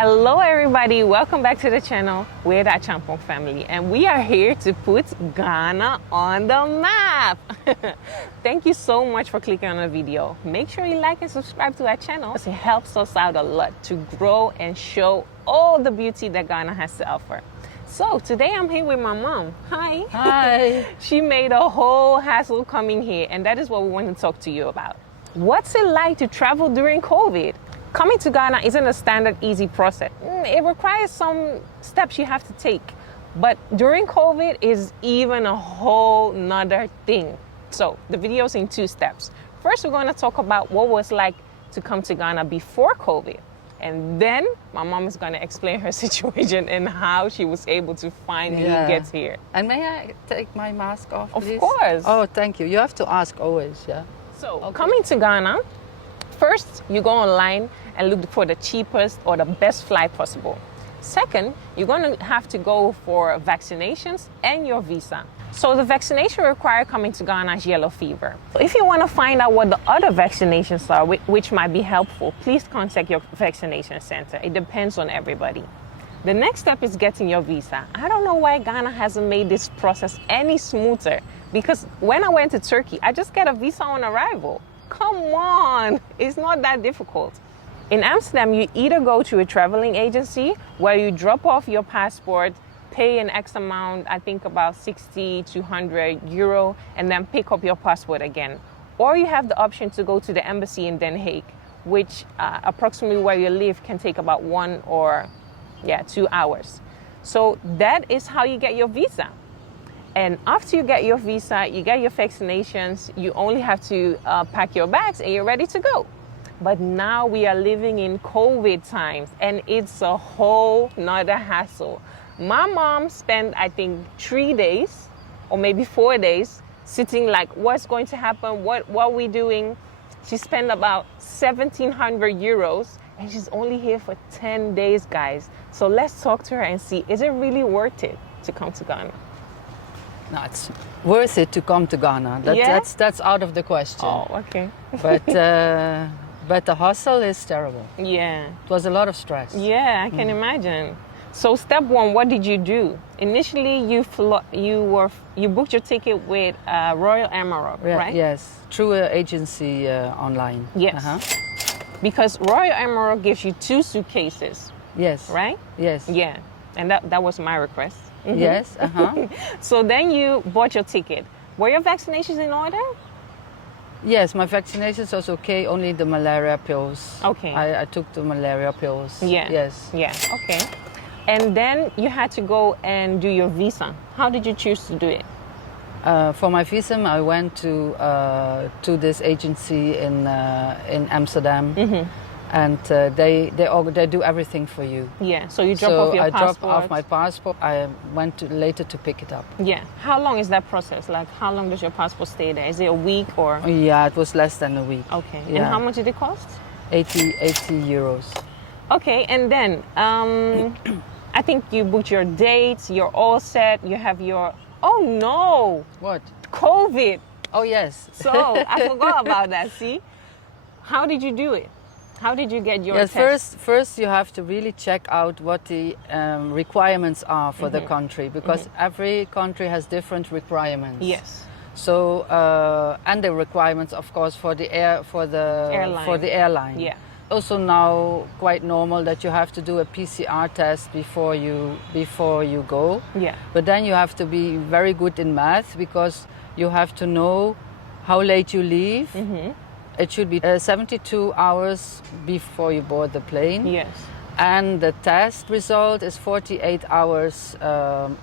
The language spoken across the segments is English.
Hello everybody, welcome back to the channel. We're the Acheampong family and we are here to put Ghana on the map. Thank you so much for clicking on the video. Make sure you like and subscribe to our channel. It helps us out a lot to grow and show all the beauty that Ghana has to offer. So today I'm here with my mom. Hi. Hi. She made a whole hassle coming here and that is what we want to talk to you about. What's it like to travel during COVID? Coming to Ghana isn't a standard easy process. It requires some steps you have to take. But during COVID is even a whole nother thing. So the video's in two steps. First, we're going to talk about what it was like to come to Ghana before COVID. And then my mom is going to explain her situation and how she was able to finally get here. And may I take my mask off, please? Of course. Oh, thank you. You have to ask always, yeah? So coming to Ghana, first, you go online and look for the cheapest or the best flight possible. Second, you're going to have to go for vaccinations and your visa. So the vaccination required coming to Ghana is yellow fever. If you want to find out what the other vaccinations are, which might be helpful, please contact your vaccination center. It depends on everybody. The next step is getting your visa. I don't know why Ghana hasn't made this process any smoother, because when I went to Turkey, I just got a visa on arrival. Come on, it's not that difficult. In Amsterdam, you either go to a traveling agency where you drop off your passport, pay an X amount, I think about 60 to 100 euro, and then pick up your passport again. Or you have the option to go to the embassy in Den Haag, which approximately where you live can take about 1 or 2 hours. So that is how you get your visa. And after you get your visa, you get your vaccinations, you only have to pack your bags and you're ready to go. But now we are living in COVID times and it's a whole nother hassle. My mom spent, I think, 3 days or maybe 4 days sitting like, what's going to happen? What are we doing? She spent about 1,700 euros and she's only here for 10 days, guys. So let's talk to her and see, is it really worth it to come to Ghana? No, it's worth it to come to Ghana. That's out of the question. Oh, okay. But the hustle is terrible. Yeah. It was a lot of stress. Yeah, I can imagine. So step one, what did you do? Initially, you booked your ticket with Royal Emirates, right? Yes, through an agency online. Yes. Because Royal Emirates gives you 2 suitcases. Yes. Right? Yes. Yeah, and that was my request. Mm-hmm. Yes. So then you bought your ticket. Were your vaccinations in order? Yes, my vaccinations was okay. Only the malaria pills. Okay. I took the malaria pills. Yeah. Yes. Yeah. Okay. And then you had to go and do your visa. How did you choose to do it? For my visa, I went to this agency in Amsterdam. Mm-hmm. And they do everything for you. Yeah, so you drop off your passport. So I dropped off my passport. I went later to pick it up. Yeah. How long is that process? Like, how long does your passport stay there? Is it a week or? Yeah, it was less than a week. Okay. Yeah. And how much did it cost? 80 euros. Okay, and then I think you booked your dates. You're all set. You have your. Oh no! What? COVID. Oh yes. So I forgot about that. See, how did you do it? How did you get your test? First you have to really check out what the requirements are for the country, because every country has different requirements. Yes. So and the requirements, of course, for the airline. Yeah. Also now quite normal that you have to do a PCR test before you go. Yeah. But then you have to be very good in math, because you have to know how late you leave. Mm-hmm. It should be 72 hours before you board the plane. Yes. And the test result is 48 hours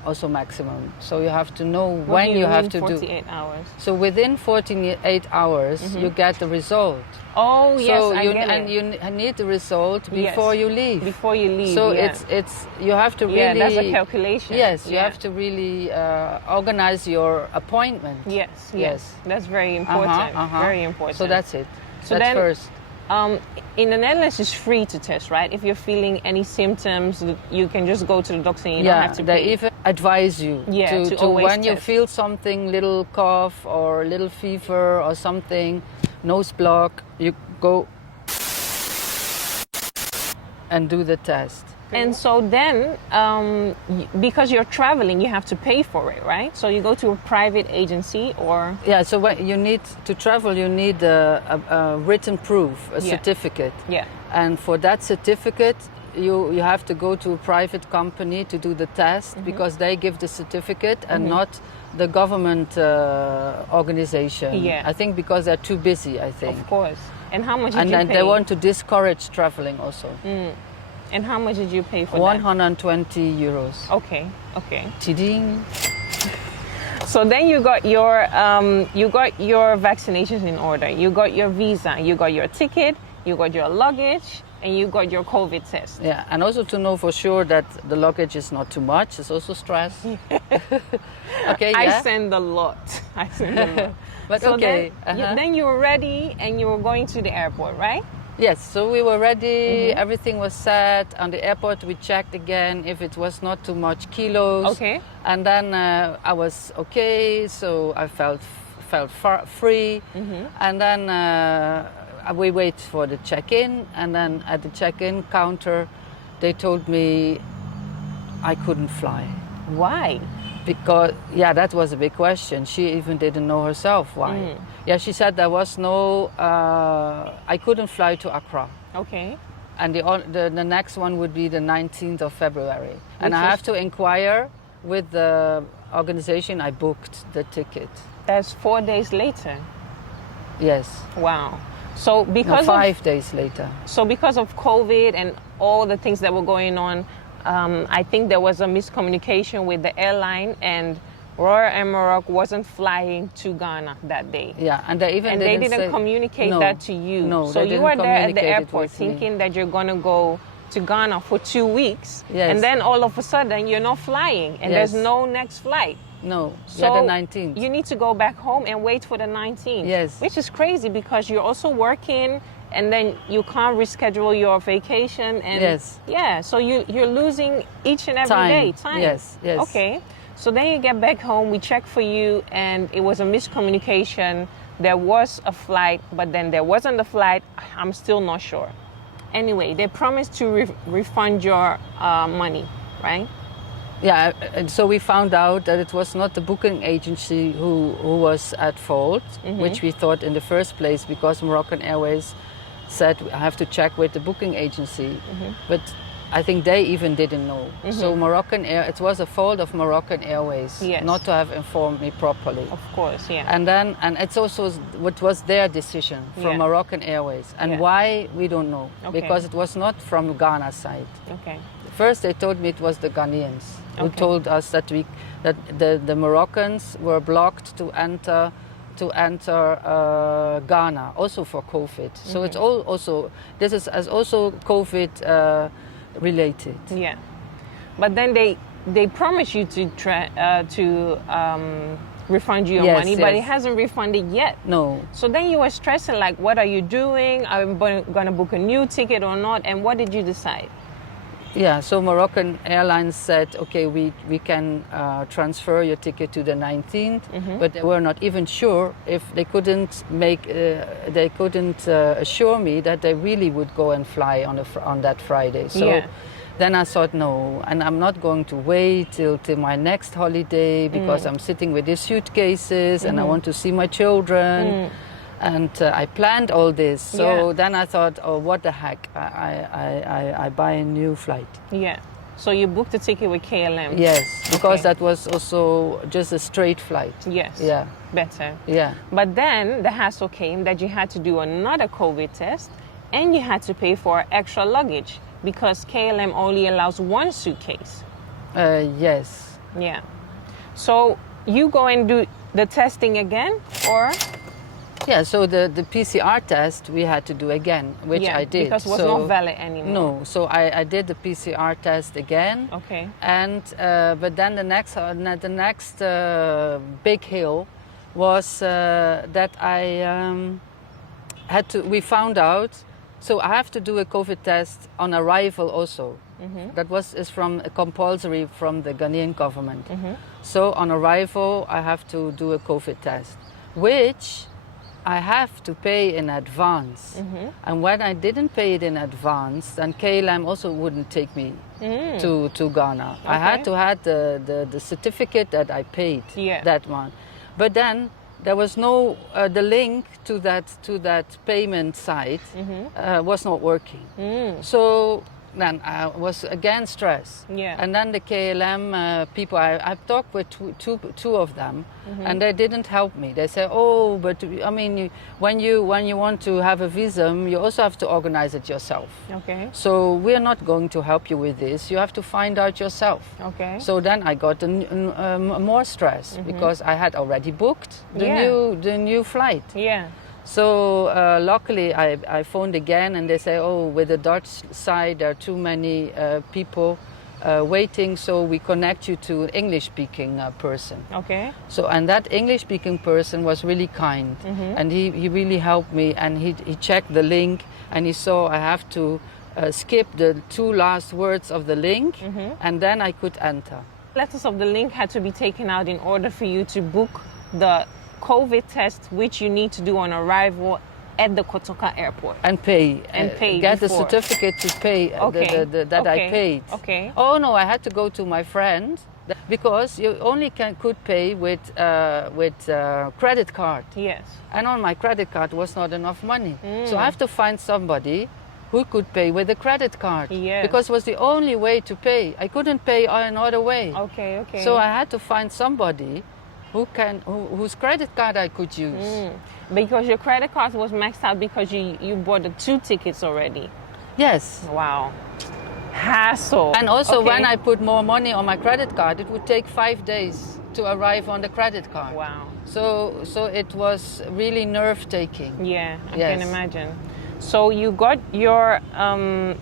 also maximum. So you have to know when you have to do. 48 hours. So within 48 hours, you get the result. Oh, yes, so I get and it. you need the result before you leave. Before you leave, so yeah. it's you have to really. Yeah, that's a calculation. Yes, you have to really organize your appointment. Yes. That's very important. Very important. So that's it. So that's then, first. In the Netherlands, it's free to test, right? If you're feeling any symptoms, you can just go to the doctor and you don't have to pay. They even advise you to when you feel something, little cough or little fever or something, nose block, you go and do the test. And so then, because you're traveling, you have to pay for it, right? So you go to a private agency or... Yeah, so when you need to travel, you need a written proof, a certificate. Yeah. And for that certificate, you have to go to a private company to do the test because they give the certificate and not the government organization. Yeah. I think because they're too busy, I think. Of course. And how much did you And pay? they want to discourage traveling also. And how much did you pay for 120 euros. that? Okay, okay. Tiding. So then you got your vaccinations in order. You got your visa, you got your ticket, you got your luggage, and you got your COVID test. Yeah, and also to know for sure that the luggage is not too much is also stress. Okay, yeah. I send a lot. But so okay. Then you were ready and you were going to the airport, right? Yes, so we were ready, everything was set. On the airport we checked again if it was not too much kilos. Okay. And then I was okay, so I felt free. And then we wait for the check-in, and then at the check-in counter they told me I couldn't fly. Why? Because, yeah, that was a big question. She even didn't know herself why. Yeah, she said there was no, I couldn't fly to Accra. Okay. And the next one would be the 19th of February. And I have to inquire with the organization I booked the ticket. That's 4 days later. Yes. Wow. So because 5 days later. So because of COVID and all the things that were going on, I think there was a miscommunication with the airline, and Royal Air Morocco wasn't flying to Ghana that day. Yeah, and they didn't communicate that to you. No, so you were there at the airport thinking that you're going to go to Ghana for 2 weeks, and then all of a sudden you're not flying, and there's no next flight. No, so the 19th. You need to go back home and wait for the 19th. Yes. Which is crazy because you're also working, and then you can't reschedule your vacation. And yeah, so you're losing each and every day time. Yes, yes. Okay. So then you get back home, we check for you, and it was a miscommunication. There was a flight, but then there wasn't a flight. I'm still not sure. Anyway, they promised to refund your money, right? Yeah, and so we found out that it was not the booking agency who was at fault, which we thought in the first place, because Moroccan Airways said I have to check with the booking agency. But I think they even didn't know. So it was a fault of Moroccan Airways not to have informed me properly. Of course, yeah. And it's also what was their decision from Moroccan Airways. And why, we don't know. Because it was not from Ghana's side. Okay. First they told me it was the Ghanaians who told us that the Moroccans were blocked to enter Ghana, also for COVID. So it's this is also COVID related. Yeah, but then they promise you to refund you your money, but it hasn't refunded yet. No. So then you were stressing, like, what are you doing? I'm going to book a new ticket or not? And what did you decide? Yeah, so Moroccan Airlines said, okay, we can transfer your ticket to the 19th, but they were not even sure if they couldn't assure me that they really would go and fly on that Friday. So then I thought, no, and I'm not going to wait till my next holiday because I'm sitting with these suitcases and I want to see my children. And I planned all this. So then I thought, oh, what the heck? I buy a new flight. Yeah. So you booked a ticket with KLM? Yes, because that was also just a straight flight. Yes. Yeah. Better. Yeah. But then the hassle came that you had to do another COVID test and you had to pay for extra luggage because KLM only allows one suitcase. Yes. Yeah. So you go and do the testing again, or? Yeah, so the PCR test we had to do again, which I did. Because it was not valid anymore. No, so I did the PCR test again. Okay. And but then the next big hill was that we found out, so I have to do a COVID test on arrival also. That is compulsory from the Ghanaian government. So on arrival I have to do a COVID test, which I have to pay in advance. And when I didn't pay it in advance, then KLM also wouldn't take me to Ghana. I had to have the certificate that I paid that one. But then there was no, the link to that payment site was not working. So then I was again stressed. And then the KLM people, I've talked with two of them, and they didn't help me. They said, oh, but I mean, when you want to have a visa, you also have to organize it yourself. So we're not going to help you with this. You have to find out yourself. So then I got more stress because I had already booked the new flight. So luckily I phoned again, and they say, oh, with the Dutch side there are too many people waiting, so we connect you to an English-speaking person. So, and that English-speaking person was really kind, and he really helped me, and he checked the link, and he saw I have to skip the 2 last words of the link, and then I could enter. Letters of the link had to be taken out in order for you to book the COVID test, which you need to do on arrival at the Kotoka airport. And pay. Get before. the certificate to pay that I paid. Oh no, I had to go to my friend, because you only could pay with credit card. And on my credit card was not enough money. So I have to find somebody who could pay with a credit card. Because it was the only way to pay. I couldn't pay another way. So I had to find somebody whose credit card I could use. Because your credit card was maxed out because you bought the 2 tickets already. Yes. Wow. Hassle. And also when I put more money on my credit card, it would take 5 days to arrive on the credit card. Wow. So it was really nerve-taking. I can imagine. So you got your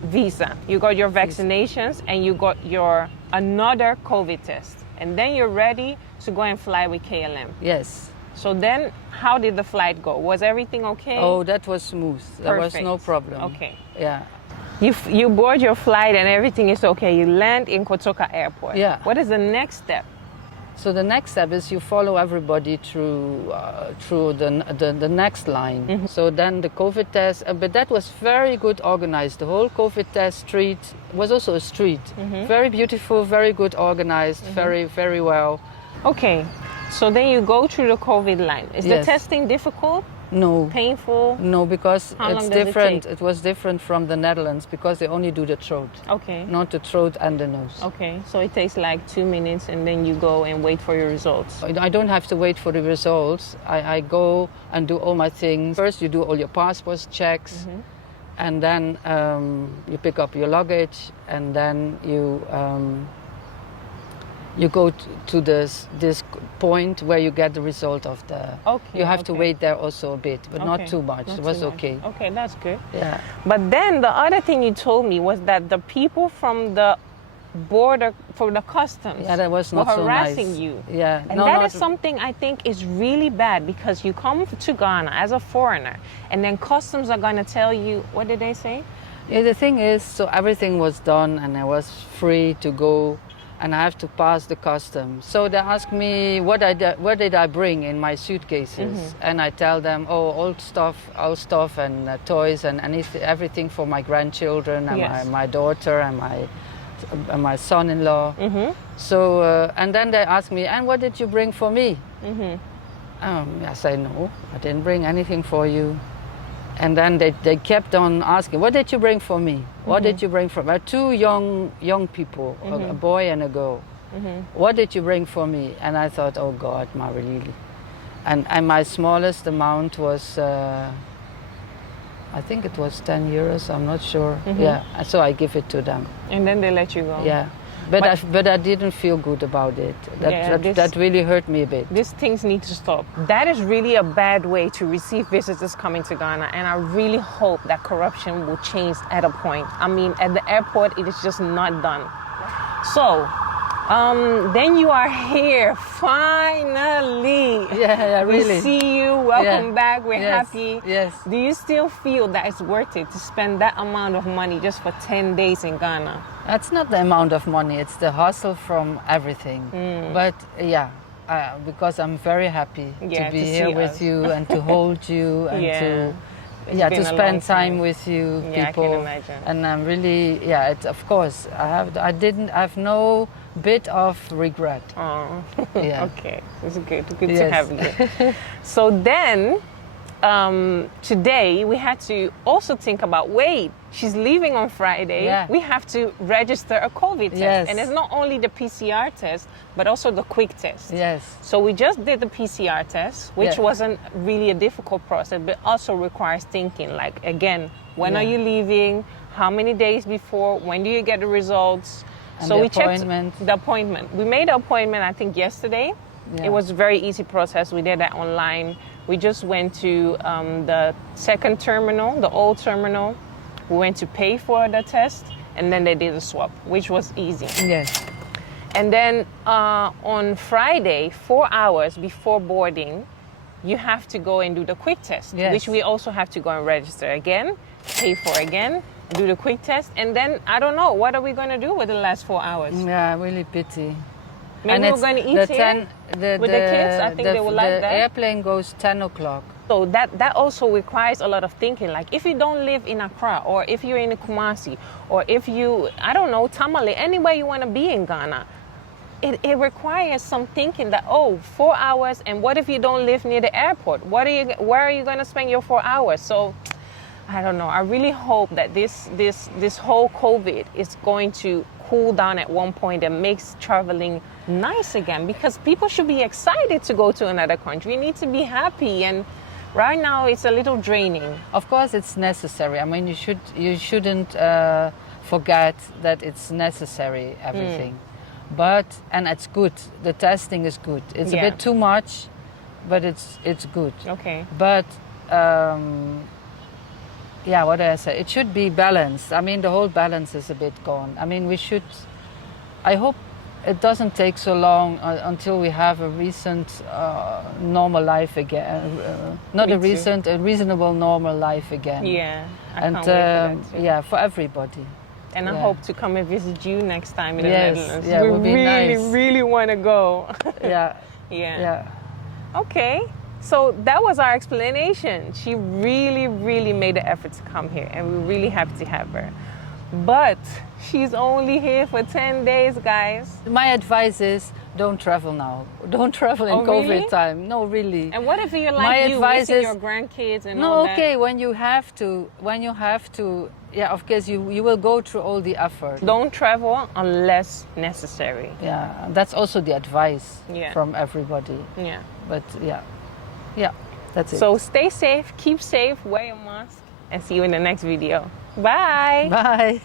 visa, you got your vaccinations, and you got your another COVID test. And then you're ready to go and fly with KLM. Yes. So then, how did the flight go? Was everything okay? Oh, that was smooth. There was no problem. Yeah. You board your flight and everything is okay. You land in Kotoka Airport. What is the next step? So the next step is you follow everybody through the next line. So then the COVID test, but that was very good organized. The whole COVID test street was also a street. Very beautiful, very good organized, very, very well. Okay, so then you go through the COVID line. Is the testing difficult? No. Painful? No, because it's different. It was different from the Netherlands because they only do the throat. Not the throat and the nose. So it takes like 2 minutes and then you go and wait for your results. I don't have to wait for the results. I go and do all my things. First you do all your passport checks, and then you pick up your luggage, and then you go to this point where you get the result of the... You have to wait there also a bit, but not too much. It was okay. Okay, that's good. Yeah. But then the other thing you told me was that the people from the border, for the customs, that was not were so harassing nice. you. And that is something I think is really bad, because you come to Ghana as a foreigner and then customs are going to tell you, what did they say? Yeah, the thing is, so everything was done and I was free to go, and I have to pass the customs. So they ask me what did I bring in my suitcases, and I tell them, oh, old stuff and toys and everything for my grandchildren and my daughter and my son-in-law. So and then they ask me, and what did you bring for me? I say, no, I didn't bring anything for you. And then they kept on asking, what did you bring for me? What did you bring for me? 2 young people, a boy and a girl. What did you bring for me? And I thought, oh God, really? And my smallest amount was, I think it was 10 euros, I'm not sure. So I give it to them. And then they let you go? Yeah. But I didn't feel good about it. That really hurt me a bit. These things need to stop. That is really a bad way to receive visitors coming to Ghana, and I really hope that corruption will change at a point. I mean, at the airport, it is just not done. So, then you are here, finally. Really. We see you, welcome back, we're happy. Yes. Do you still feel that it's worth it to spend that amount of money just for 10 days in Ghana? That's not the amount of money, it's the hustle from everything. But yeah, because I'm very happy Yeah, to be to here see with us. you and to hold you and to It's been to a long spend time time. with you Yeah, I people. can imagine. And I'm really it's of course I have no bit of regret. Oh, Yeah. okay. It's good to Yes. have you. So then, today we had to also think about, wait, she's leaving on Friday. Yeah. We have to register a COVID test. Yes. And it's not only the PCR test, but also the quick test. Yes. So we just did the PCR test, which Yeah. wasn't really a difficult process, but also requires thinking. Like, again, when are Yeah. you leaving? How many days before? When do you get the results? And So the we checked appointment. the appointment. We made an appointment, I think, yesterday. Yeah. It was a very easy process. We did that online. We just went to the second terminal, the old terminal. We went to pay for the test, and then they did a swab, which was easy. Yes. And then on Friday, 4 hours before boarding, you have to go and do the quick test, Yes. which we also have to go and register again, pay for again, do the quick test, and then I don't know, what are we going to do with the last 4 hours? Yeah, really pity. Maybe And we're it's going to eat the here with the kids. I think they will like the that. airplane goes 10 o'clock. So that also requires a lot of thinking. Like if you don't live in Accra, or if you're in Kumasi, or if you, I don't know, Tamale, anywhere you want to be in Ghana, it requires some thinking that, 4 hours, and what if you don't live near the airport? Where are you going to spend your 4 hours? So I don't know. I really hope that this whole COVID is going to cool down at one point and makes traveling nice again, because people should be excited to go to another country. You need to be happy, and right now it's a little draining. Of course, it's necessary. I mean, you shouldn't forget that it's necessary, everything. But and it's good. The testing is good. It's a Yeah. bit too much, but it's good. Okay. But what do I say? It should be balanced. I mean, the whole balance is a bit gone. I mean, I hope it doesn't take so long until we have a recent normal life again. Not Me a too. recent, a reasonable normal life again. Yeah. I And can't wait for that too. for everybody. And I yeah. hope to come and visit you next time in the Yes, Netherlands. yeah, it we would be really, nice. really want to go. Yeah, Yeah. yeah. Okay. So that was our explanation. She really, really made the effort to come here, and we're really happy to have her. But she's only here for 10 days, guys. My advice is don't travel now. Don't travel in Oh, COVID really? time. No, really. And what if you're My like you, advice missing is- your grandkids and No, all that? okay, when you have to, yeah, of course you will go through all the effort. Don't travel unless necessary. Yeah, that's also the advice Yeah. from everybody. Yeah. But yeah, that's it. So stay safe, keep safe, wear your mask, and see you in the next video. Bye. Bye.